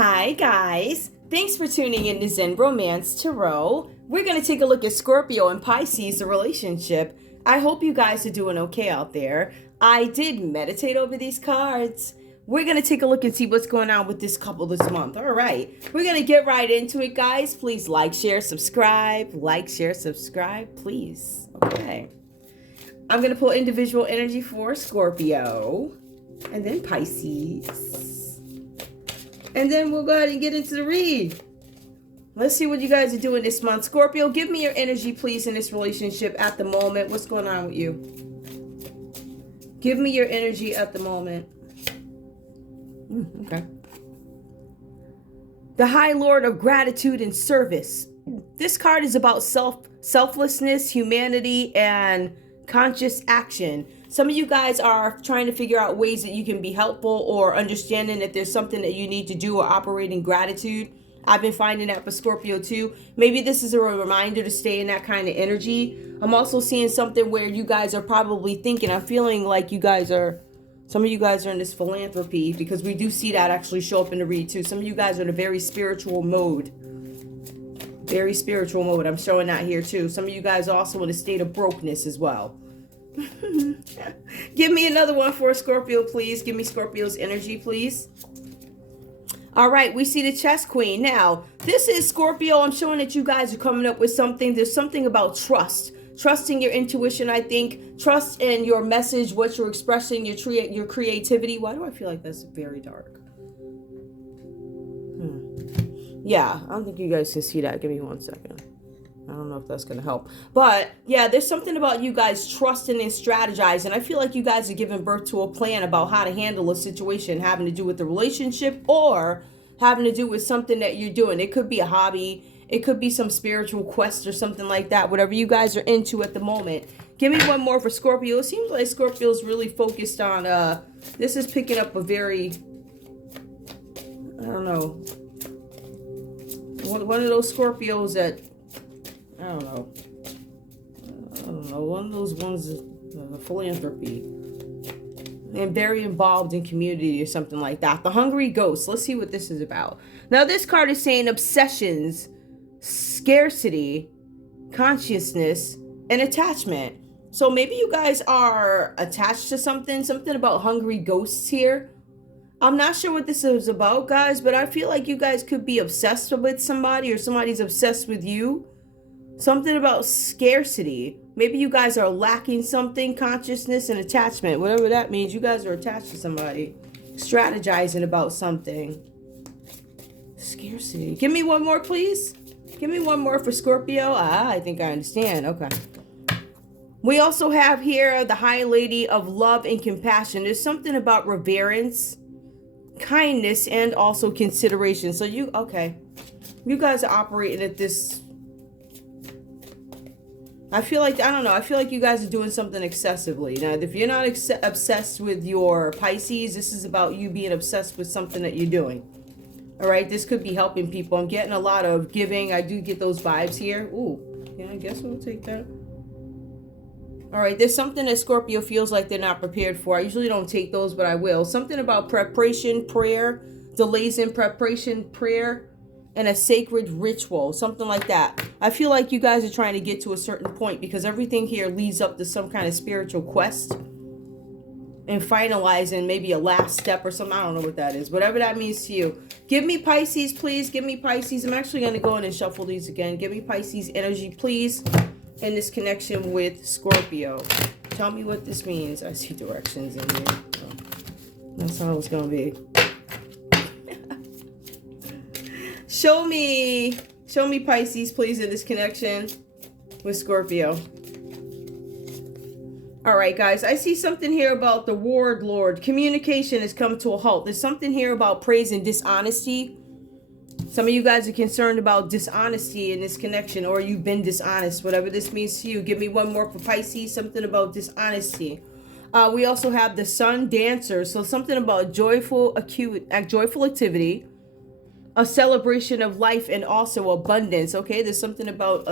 Hi guys, thanks for tuning in to Zen Romance Tarot. We're going to take a look at Scorpio and Pisces, the relationship. I hope you guys are doing okay out there. I did meditate over these cards. We're going to take a look and see what's going on with this couple this month. All right, we're going to get right into it, guys. Please like, share, subscribe. Like, share, subscribe, please. Okay. I'm going to pull individual energy for Scorpio and then Pisces. And then we'll go ahead and get into the read. Let's see what you guys are doing this month. Scorpio, give me your energy, please, in this relationship at the moment. What's going on with you? Give me your energy at the moment. Okay. The High Lord of Gratitude and Service. This card is about selflessness, humanity, and conscious action. Some of you guys are trying to figure out ways that you can be helpful or understanding that there's something that you need to do or operate in gratitude. I've been finding that for Scorpio too. Maybe this is a reminder to stay in that kind of energy. I'm also seeing something where you guys are probably thinking, I'm feeling like you guys are, some of you guys are in this philanthropy, because we do see that actually show up in the read too. Some of you guys are in a very spiritual mode. Very spiritual mode. I'm showing that here too. Some of you guys are also in a state of brokenness as well. Give me another one for Scorpio, please. Give me Scorpio's energy, please. All right, we see the Chess Queen. Now, this is Scorpio. I'm showing that you guys are coming up with something. There's something about trust. Trusting your intuition, I think. Trust in your message, what you're expressing, your creativity. Why do I feel like that's very dark? Yeah, I don't think you guys can see that. Give me 1 second. I don't know if that's going to help. But, yeah, there's something about you guys trusting and strategizing. I feel like you guys are giving birth to a plan about how to handle a situation having to do with the relationship or having to do with something that you're doing. It could be a hobby. It could be some spiritual quest or something like that. Whatever you guys are into at the moment. Give me one more for Scorpio. It seems like Scorpio's really focused on, this is picking up a very, I don't know, one of those Scorpios that, I don't know, one of those ones is philanthropy and very involved in community or something like that. The Hungry Ghost. Let's see what this is about. Now, this card is saying obsessions, scarcity, consciousness, and attachment. So maybe you guys are attached to something about hungry ghosts here. I'm not sure what this is about, guys, but I feel like you guys could be obsessed with somebody or somebody's obsessed with you. Something about scarcity. Maybe you guys are lacking something, consciousness and attachment. Whatever that means, you guys are attached to somebody. Strategizing about something. Scarcity. Give me one more, please. Give me one more for Scorpio. I think I understand. Okay. We also have here the High Lady of Love and Compassion. There's something about reverence, kindness, and also consideration. So you guys are operating at this, I feel like, I don't know, I feel like you guys are doing something excessively. Now, if you're not obsessed with your Pisces, this is about you being obsessed with something that you're doing. All right, this could be helping people. I'm getting a lot of giving. I do get those vibes here. Ooh, yeah, I guess we'll take that. All right, there's something that Scorpio feels like they're not prepared for. I usually don't take those, but I will. Something about preparation, prayer, delays in preparation, prayer, and a sacred ritual, something like that. I feel like you guys are trying to get to a certain point because everything here leads up to some kind of spiritual quest and finalizing maybe a last step or something. I don't know what that is. Whatever that means to you. Give me Pisces, please. Give me Pisces. I'm actually going to go in and shuffle these again. Give me Pisces energy, please, in this connection with Scorpio. Tell me what this means. I see directions in here. Oh, that's how it's going to be. Show me Pisces, please, in this connection with Scorpio. All right, guys, I see something here about the Ward Lord. Communication has come to a halt. There's something here about praise and dishonesty. Some of you guys are concerned about dishonesty in this connection, or you've been dishonest, whatever this means to you. Give me one more for Pisces, something about dishonesty. We also have the Sun Dancer, so something about joyful activity, a celebration of life, and also abundance. Okay, there's something about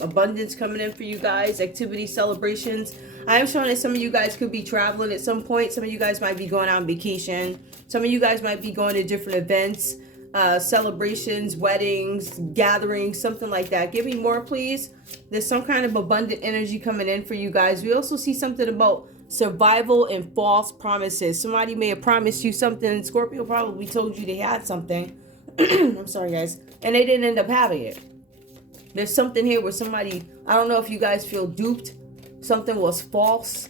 abundance coming in for you guys, activity, celebrations. I am showing that some of you guys could be traveling at some point. Some of you guys might be going on vacation. Some of you guys might be going to different events. celebrations, weddings, gatherings, something like that. Give me more, please. There's some kind of abundant energy coming in for you guys. We also see something about survival and false promises. Somebody may have promised you something. Scorpio probably told you they had something. I'm sorry, guys. And they didn't end up having it. There's something here where somebody, I don't know if you guys feel duped. Something was false.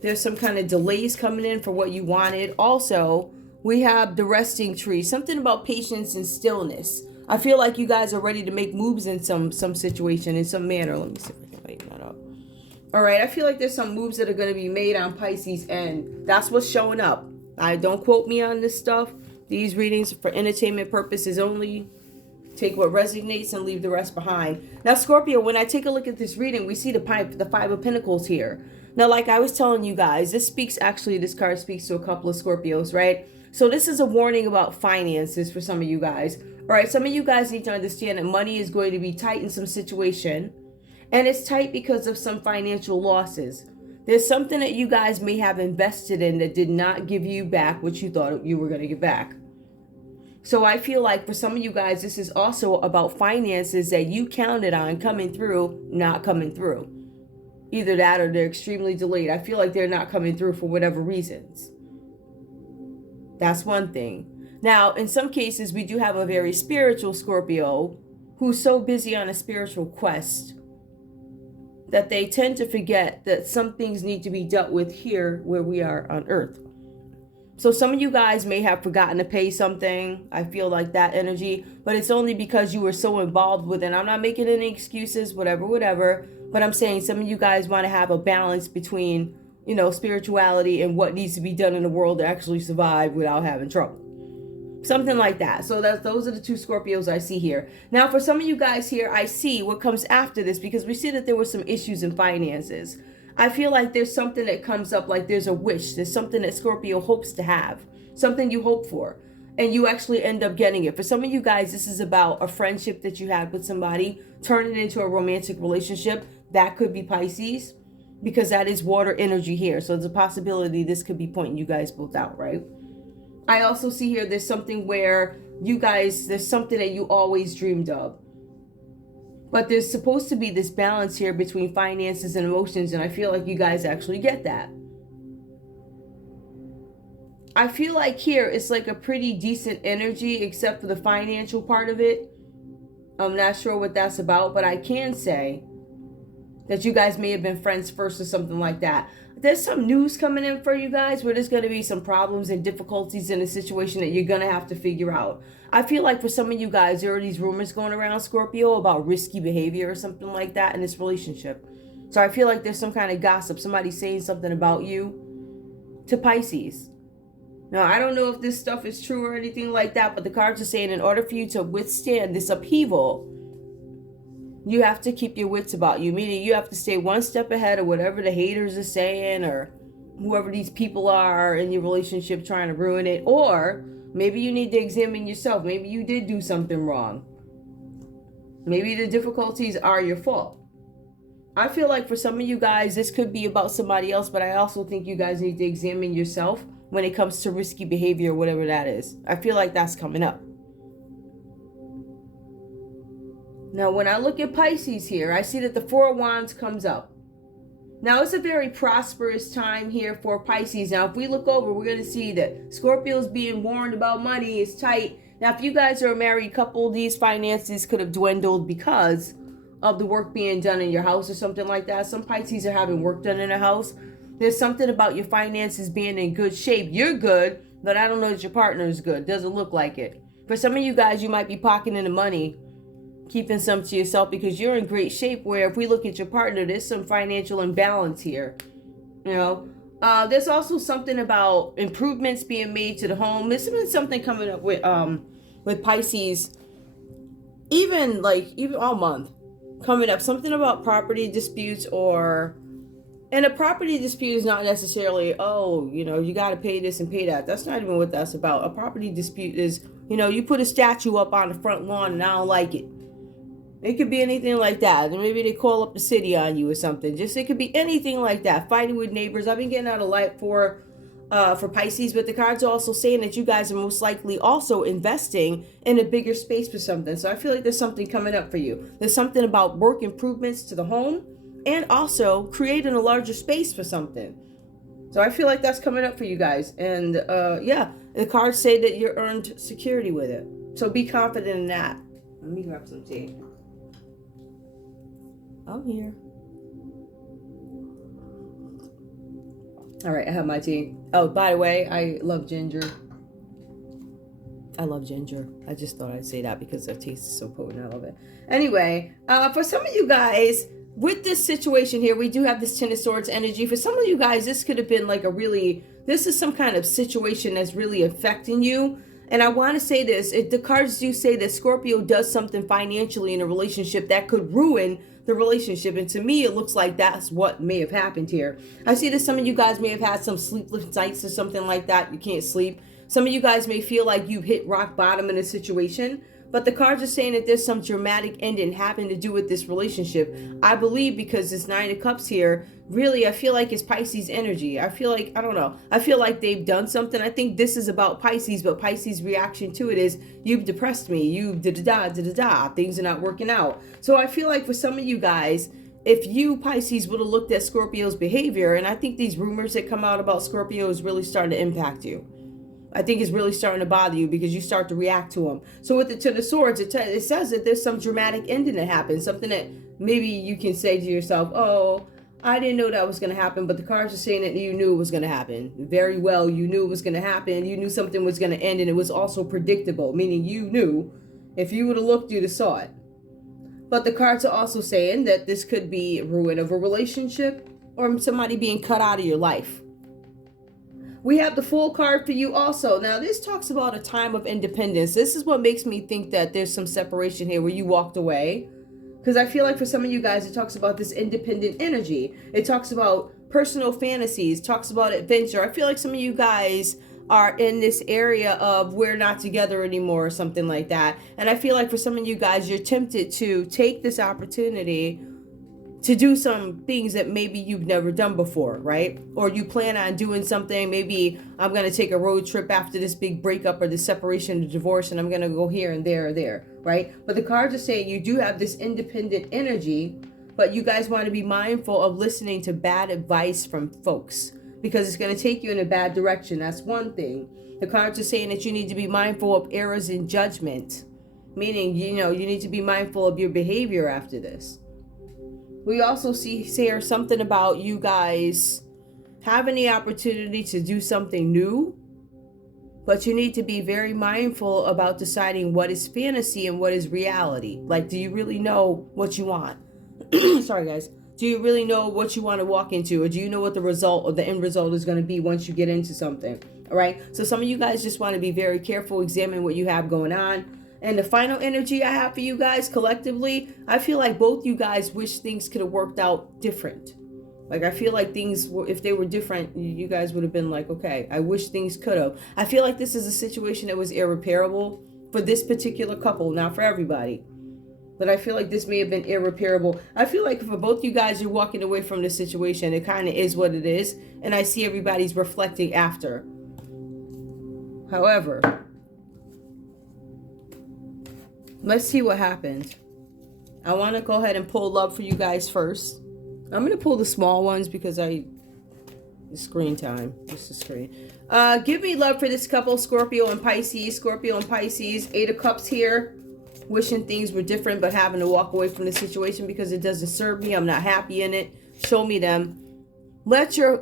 There's some kind of delays coming in for what you wanted. Also, we have the resting tree. Something about patience and stillness. I feel like you guys are ready to make moves in some situation, in some manner. Let me see if I can lighten that up. All right, I feel like there's some moves that are going to be made on Pisces, and that's what's showing up. Don't quote me on this stuff. These readings are for entertainment purposes only. Take what resonates and leave the rest behind. Now, Scorpio, when I take a look at this reading, we see the Five of Pentacles here. Now, like I was telling you guys, this card speaks to a couple of Scorpios, right? So this is a warning about finances for some of you guys. All right, some of you guys need to understand that money is going to be tight in some situation. And it's tight because of some financial losses. There's something that you guys may have invested in that did not give you back what you thought you were going to get back. So I feel like for some of you guys, this is also about finances that you counted on coming through, not coming through. Either that or they're extremely delayed. I feel like they're not coming through for whatever reasons. That's one thing. Now, in some cases, we do have a very spiritual Scorpio who's so busy on a spiritual quest that they tend to forget that some things need to be dealt with here where we are on Earth. So some of you guys may have forgotten to pay something. I feel like that energy, but it's only because you were so involved with it. I'm not making any excuses, whatever. But I'm saying some of you guys want to have a balance between, spirituality and what needs to be done in the world to actually survive without having trouble. Something like that. So those are the two Scorpios I see here. Now, for some of you guys here, I see what comes after this because we see that there were some issues in finances. I feel like there's something that comes up, like there's a wish. There's something that Scorpio hopes to have. Something you hope for. And you actually end up getting it. For some of you guys, this is about a friendship that you had with somebody. Turn it into a romantic relationship. That could be Pisces. Because that is water energy here. So there's a possibility this could be pointing you guys both out, right? I also see here there's something where there's something that you always dreamed of. But there's supposed to be this balance here between finances and emotions, and I feel like you guys actually get that. I feel like here it's like a pretty decent energy, except for the financial part of it. I'm not sure what that's about, but I can say that you guys may have been friends first or something like that. There's some news coming in for you guys where there's going to be some problems and difficulties in a situation that you're going to have to figure out. I feel like for some of you guys, there are these rumors going around, Scorpio, about risky behavior or something like that in this relationship. So I feel like there's some kind of gossip. Somebody saying something about you to Pisces. Now, I don't know if this stuff is true or anything like that, but the cards are saying in order for you to withstand this upheaval, you have to keep your wits about you, meaning you have to stay one step ahead of whatever the haters are saying or whoever these people are in your relationship trying to ruin it. Or maybe you need to examine yourself. Maybe you did do something wrong. Maybe the difficulties are your fault. I feel like for some of you guys, this could be about somebody else, but I also think you guys need to examine yourself when it comes to risky behavior or whatever that is. I feel like that's coming up. Now, when I look at Pisces here, I see that the Four of Wands comes up. Now, it's a very prosperous time here for Pisces. Now, if we look over, we're going to see that Scorpio's being warned about money. It's tight. Now, if you guys are a married couple, these finances could have dwindled because of the work being done in your house or something like that. Some Pisces are having work done in a house. There's something about your finances being in good shape. You're good, but I don't know that your partner is good. Doesn't look like it. For some of you guys, you might be pocketing the money, keeping some to yourself because you're in great shape, where if we look at your partner, there's some financial imbalance here. There's also something about improvements being made to the home. There's been something coming up with Pisces, even all month coming up, something about property disputes. And a property dispute is not necessarily, you got to pay this and pay that. That's not even what that's about. A property dispute is, you put a statue up on the front lawn and I don't like it. It could be anything like that. And maybe they call up the city on you or something. It could be anything like that. Fighting with neighbors. I've been getting out of light for for Pisces, but the cards are also saying that you guys are most likely also investing in a bigger space for something. So I feel like there's something coming up for you. There's something about work improvements to the home and also creating a larger space for something. So I feel like that's coming up for you guys. And yeah, the cards say that you earned security with it. So be confident in that. Let me grab some tea. I'm here. All right, I have my tea. Oh, by the way, I love ginger. I love ginger. I just thought I'd say that because the taste is so potent. I love it. Anyway, for some of you guys, with this situation here, we do have this Ten of Swords energy. For some of you guys, this could have been like this is some kind of situation that's really affecting you. And I want to say this, the cards do say that Scorpio does something financially in a relationship that could ruin the relationship. And to me, it looks like that's what may have happened here. I see that some of you guys may have had some sleepless nights or something like that. You can't sleep. Some of you guys may feel like you've hit rock bottom in a situation. But the cards are saying that there's some dramatic ending having to do with this relationship. I believe because this Nine of Cups here, really, I feel like it's Pisces energy. I feel like, I don't know. I feel like they've done something. I think this is about Pisces, but Pisces' reaction to it is, you've depressed me. You da-da-da. Things are not working out. So I feel like for some of you guys, if you, Pisces, would have looked at Scorpio's behavior, and I think these rumors that come out about Scorpio is really starting to impact you. I think it's really starting to bother you because you start to react to them. So with the Ten of Swords, it says that there's some dramatic ending that happens. Something that maybe you can say to yourself, oh, I didn't know that was going to happen. But the cards are saying that you knew it was going to happen. Very well, you knew it was going to happen. You knew something was going to end, and it was also predictable. Meaning you knew. If you would have looked, you'd have saw it. But the cards are also saying that this could be ruin of a relationship or somebody being cut out of your life. We have the Fool card for you also. Now, this talks about a time of independence. This is what makes me think that there's some separation here where you walked away. Because I feel like for some of you guys, it talks about this independent energy. It talks about personal fantasies, talks about adventure. I feel like some of you guys are in this area of we're not together anymore or something like that. And I feel like for some of you guys, you're tempted to take this opportunity to do some things that maybe you've never done before, right? Or you plan on doing something. Maybe I'm going to take a road trip after this big breakup or the separation or divorce, and I'm going to go here and there or there, right? But the cards are saying you do have this independent energy, but you guys want to be mindful of listening to bad advice from folks because it's going to take you in a bad direction. That's one thing. The cards are saying that you need to be mindful of errors in judgment, meaning, you need to be mindful of your behavior after this. We also see here something about you guys having the opportunity to do something new, but you need to be very mindful about deciding what is fantasy and what is reality. Like, do you really know what you want? Sorry, guys. Do you really know what you want to walk into? Or do you know what the result or the end result is going to be once you get into something? All right. So some of you guys just want to be very careful, examine what you have going on. And the final energy I have for you guys collectively, I feel like both you guys wish things could have worked out different. Like, I feel like things, if they were different, you guys would have been like, okay, I wish things could have. I feel like this is a situation that was irreparable for this particular couple, not for everybody. But I feel like this may have been irreparable. I feel like for both you guys, you're walking away from this situation. It kind of is what it is. And I see everybody's reflecting after. However, let's see what happened. I want to go ahead and pull love for you guys first. I'm going to pull the small ones because the screen time. Just the screen. Give me love for this couple, Scorpio and Pisces. Scorpio and Pisces. 8 of Cups here. Wishing things were different, but having to walk away from the situation because it doesn't serve me. I'm not happy in it. Show me them. Let your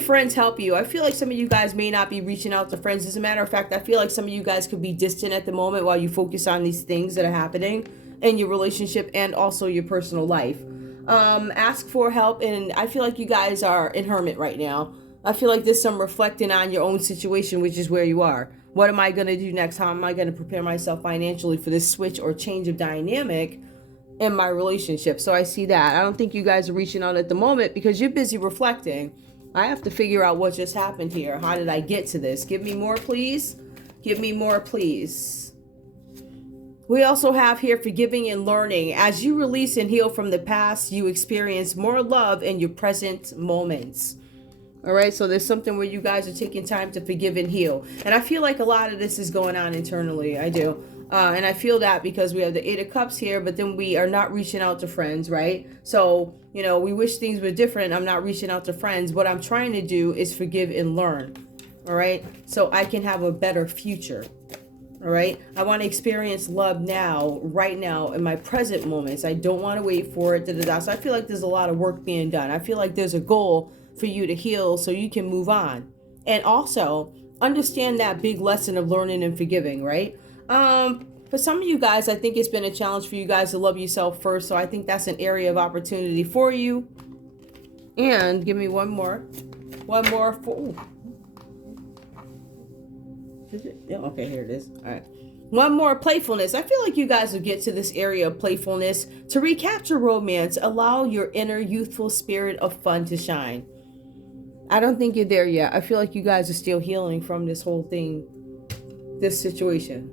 friends help you. I feel like some of you guys may not be reaching out to friends. As a matter of fact, I feel like some of you guys could be distant at the moment while you focus on these things that are happening in your relationship and also your personal life. Ask for help, and I feel like you guys are in hermit right now. I feel like there's some reflecting on your own situation, which is where you are. What am I going to do next? How am I going to prepare myself financially for this switch or change of dynamic in my relationship? So I see that. I don't think you guys are reaching out at the moment because you're busy reflecting. I have to figure out what just happened here. How did I get to this? Give me more, please. Give me more, please. We also have here forgiving and learning. As you release and heal from the past, you experience more love in your present moments. All right, so there's something where you guys are taking time to forgive and heal. And I feel like a lot of this is going on internally. I do. And I feel that because we have the Eight of Cups here, but then we are not reaching out to friends, right? So, you know, we wish things were different. I'm not reaching out to friends. What I'm trying to do is forgive and learn. All right, so I can have a better future. All right, I want to experience love now, right now, in my present moments. I don't want to wait for it. So I feel like there's a lot of work being done. I feel like there's a goal for you to heal so you can move on. And also understand that big lesson of learning and forgiving, right? For some of you guys, I think it's been a challenge for you guys to love yourself first. So I think that's an area of opportunity for you. And give me one more. One more. Ooh. Is it? Yeah, okay, here it is. All right. One more, playfulness. I feel like you guys will get to this area of playfulness. To recapture romance, allow your inner youthful spirit of fun to shine. I don't think you're there yet. I feel like you guys are still healing from this whole thing, this situation.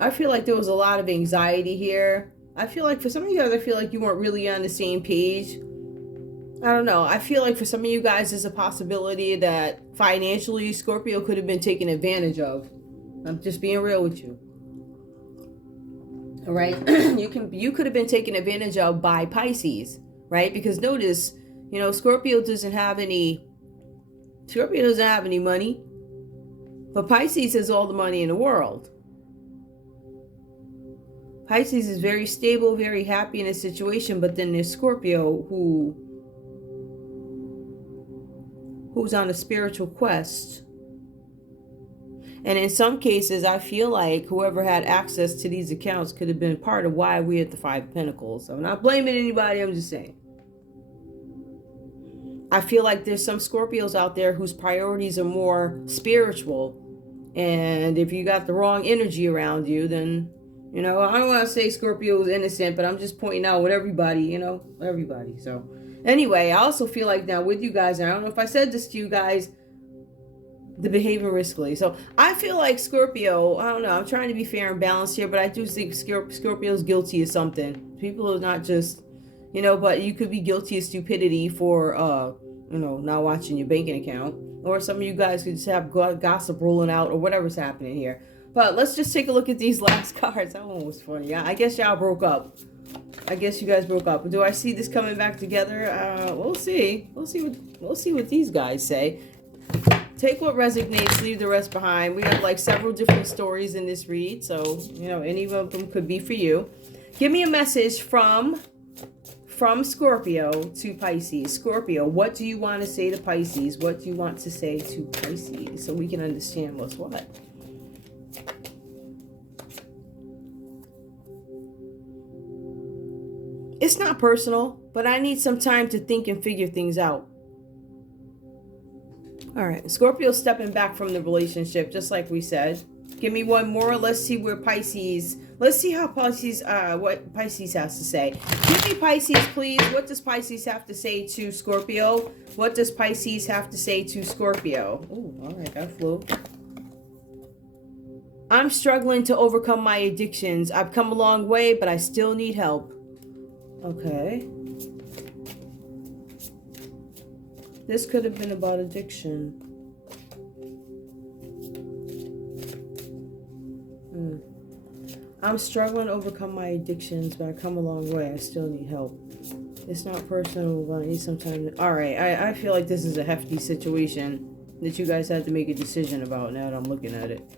I feel like there was a lot of anxiety here. I feel like for some of you guys, I feel like you weren't really on the same page. I don't know. I feel like for some of you guys, there's a possibility that financially Scorpio could have been taken advantage of. I'm just being real with you. All right. You could have been taken advantage of by Pisces, right? Because notice, you know, Scorpio doesn't have any money, but Pisces has all the money in the world. Pisces is very stable, very happy in a situation, but then there's Scorpio who's on a spiritual quest. And in some cases, I feel like whoever had access to these accounts could have been part of why we're at the Five of Pentacles. So I'm not blaming anybody, I'm just saying. I feel like there's some Scorpios out there whose priorities are more spiritual. And if you got the wrong energy around you, then, you know, I don't want to say Scorpio is innocent, but I'm just pointing out with everybody, you know, everybody. So anyway, I also feel like now with you guys, and I don't know if I said this to you guys, the behaving riskily. So I feel like Scorpio, I don't know, I'm trying to be fair and balanced here, but I do think Scorpio's guilty of something. People are not just, you know, but you could be guilty of stupidity for, you know, not watching your banking account. Or some of you guys could just have gossip rolling out or whatever's happening here. But let's just take a look at these last cards. That one was funny. I guess y'all broke up. I guess you guys broke up. Do I see this coming back together? We'll see. We'll see what these guys say. Take what resonates, leave the rest behind. We have like several different stories in this read, so you know any of them could be for you. Give me a message from Scorpio to Pisces. Scorpio, what do you want to say to Pisces? What do you want to say to Pisces so we can understand what's what? It's not personal, but I need some time to think and figure things out. All right, Scorpio stepping back from the relationship, just like we said. Give me one more. Let's see where Pisces, let's see how Pisces, what Pisces has to say. Give me Pisces, please. What does Pisces have to say to Scorpio? What does Pisces have to say to Scorpio? Oh, all right, that flew. I'm struggling to overcome my addictions. I've come a long way, but I still need help. Okay. This could have been about addiction. I'm struggling to overcome my addictions, but I come a long way. I still need help. It's not personal, but I need some time. All right, I feel like this is a hefty situation that you guys have to make a decision about now that I'm looking at it.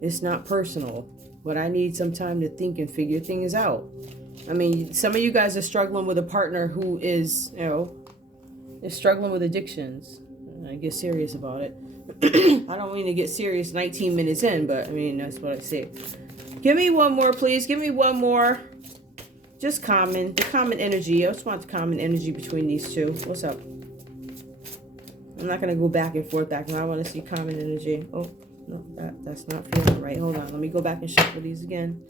It's not personal, but I need some time to think and figure things out. I mean, some of you guys are struggling with a partner who is, you know, is struggling with addictions. I get serious about it. I don't mean to get serious 19 minutes in, but I mean, that's what I say. Give me one more, please. Give me one more. Just the common energy. I just want the common energy between these two. What's up? I'm not going to go back and forth. I want to see common energy. Oh, no, that's not feeling right. Hold on. Let me go back and shuffle these again.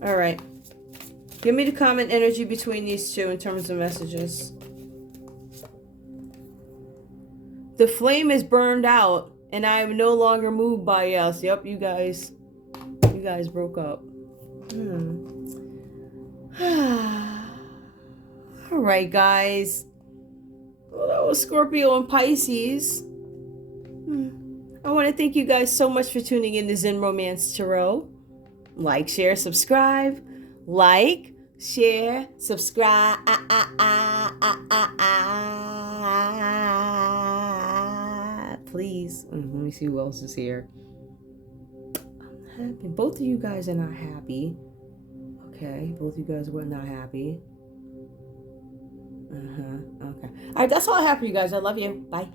All right. Give me the common energy between these two in terms of messages. The flame is burned out, and I am no longer moved by us. Yep, you guys broke up. All right, guys. Well, that was Scorpio and Pisces. I want to thank you guys so much for tuning in to Zen Romance Tarot. Like, share, subscribe. Like, share, subscribe. Please. Let me see who else is here. I'm happy. Both of you guys are not happy. Okay, both of you guys were not happy. Okay. All right, that's all I have for you guys. I love you. Bye.